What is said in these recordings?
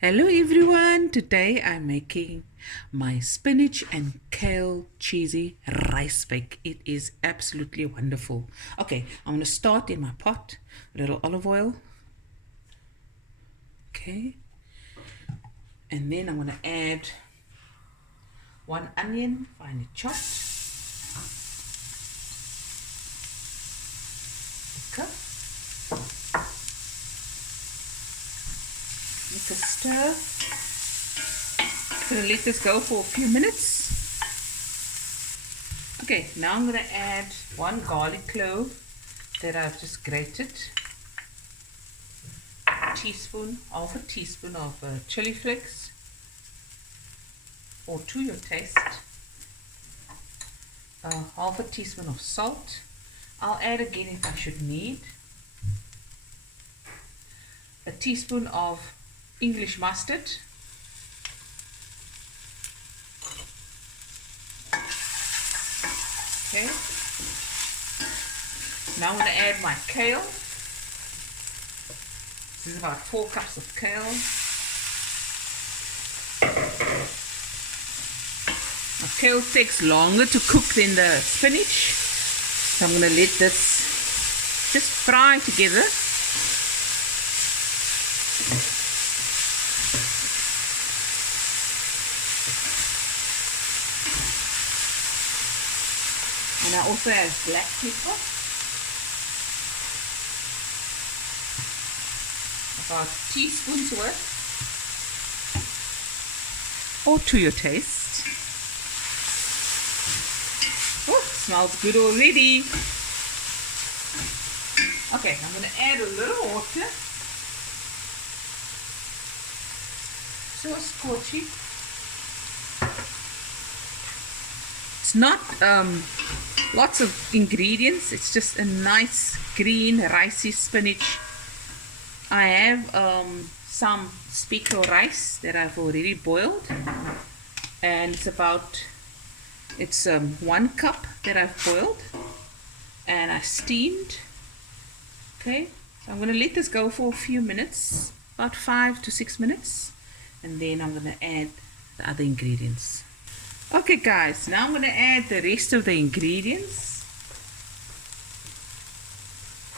Hello everyone, today I'm making my spinach and kale cheesy rice bake. It is absolutely wonderful. Okay, I'm going to start in my pot, a little olive oil. Okay, and then I'm going to add one onion, finely chopped. Okay. Make a stir. Gonna let this go for a few minutes. Okay, now I'm gonna add one garlic clove that I've just grated, half a teaspoon of chili flakes, or to your taste, half a teaspoon of salt. I'll add again if I should need. A teaspoon of English mustard. Okay. Now I'm going to add my kale. This is about 4 cups of kale. Now, kale takes longer to cook than the spinach, so I'm going to let this just fry together. And I also have black pepper, about teaspoons worth, or to your taste. Oh, smells good already. Okay, I'm going to add a little water. So scorchy. It's not lots of ingredients. It's just a nice green ricey spinach. I have some Spekko rice that I've already boiled, and it's 1 cup that I've boiled and I steamed. Okay, so I'm going to let this go for a few minutes, about 5 to 6 minutes, and then I'm going to add the other ingredients. Okay guys, now I'm going to add the rest of the ingredients.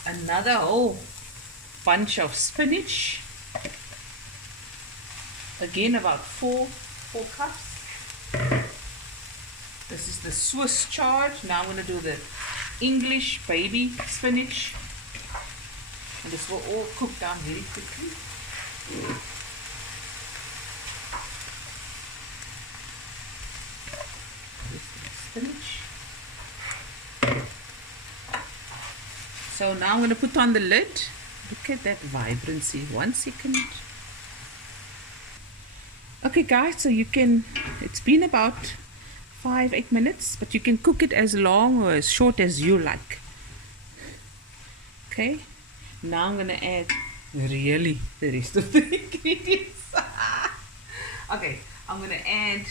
Another whole bunch of spinach. Again, about 4 cups. This is the Swiss chard. Now I'm going to do the English baby spinach. And this will all cook down very quickly. Spinach. So now I'm going to put on the lid. Look at that vibrancy. 1 second. Okay guys, so it's been about 5-8 minutes, but you can cook it as long or as short as you like. Okay, now I'm going to add the rest of the ingredients. Okay, I'm going to add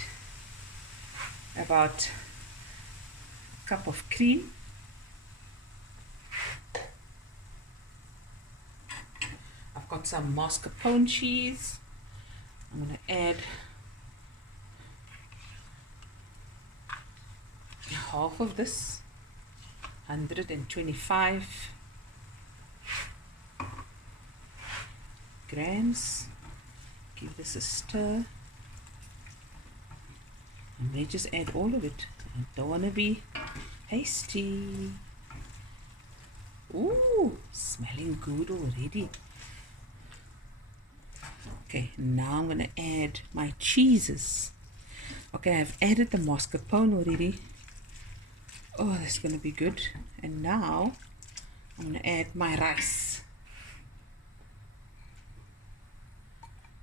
about a cup of cream. I've got some mascarpone cheese. I'm going to add half of this, 125 grams. Give this a stir. I may just add all of it. I don't want to be hasty. Ooh, smelling good already. Okay, now I'm going to add my cheeses. Okay, I've added the mascarpone already. Oh, that's going to be good. And now I'm going to add my rice.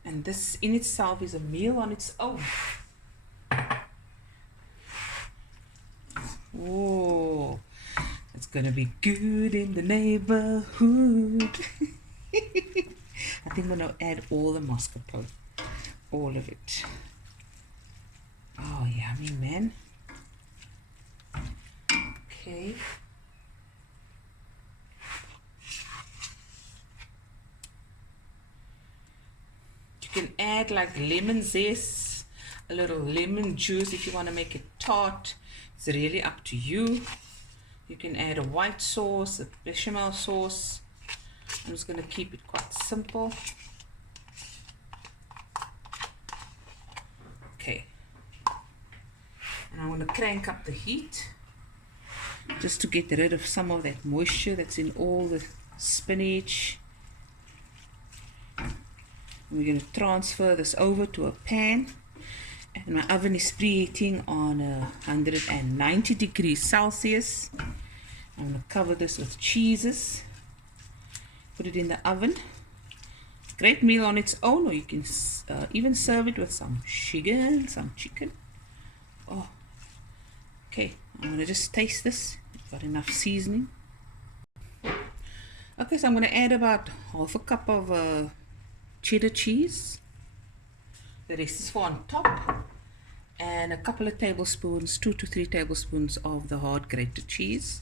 And this in itself is a meal on its own. Oh, it's going to be good in the neighborhood. I think I'm going to add all the mascarpone. All of it. Oh, yummy, man. Okay. You can add like lemon zest, a little lemon juice if you want to make it tart. It's really up to you. You can add a white sauce, a bechamel sauce. I'm just going to keep it quite simple. Okay. And I want to crank up the heat just to get rid of some of that moisture that's in all the spinach. We're going to transfer this over to a pan, and my oven is preheating on 190 degrees Celsius. I'm going to cover this with cheeses, put it in the oven. Great meal on its own, or you can even serve it with some sugar and some chicken. Oh, okay, I'm going to just taste this. It's got enough seasoning. Okay, so I'm going to add about half a cup of cheddar cheese. The rest is for on top, and a couple of tablespoons, 2 to 3 tablespoons of the hard grated cheese,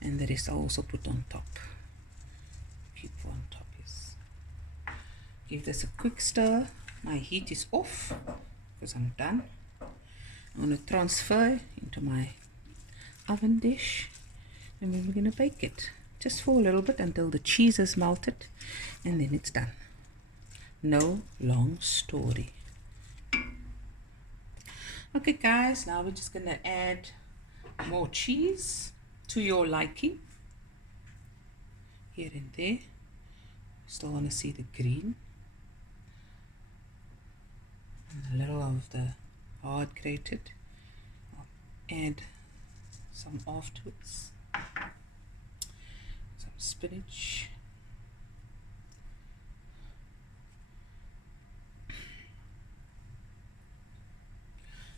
and the rest I'll also put on top. Keep on top, yes. Give this a quick stir. My heat is off because I'm done. I'm going to transfer into my oven dish, and then we're going to bake it just for a little bit until the cheese is melted, and then it's done. No long story. Okay guys, now we're just going to add more cheese to your liking. Here and there. Still want to see the green. And a little of the hard grated. I'll add some afterwards. Some spinach.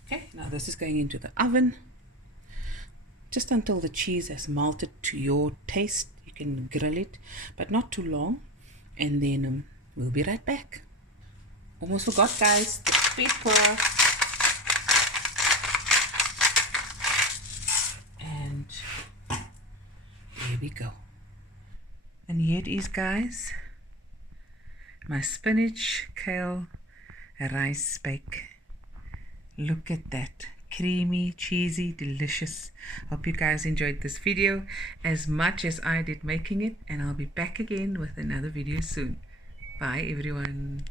Okay, now this is going into the oven just until the cheese has melted to your taste. You can grill it, but not too long, and then we'll be right back. Almost forgot guys, the pepper. And there we go. And here it is guys, my spinach, kale, rice bake. Look at that, creamy, cheesy, delicious. Hope you guys enjoyed this video as much as I did making it, and I'll be back again with another video soon. Bye everyone.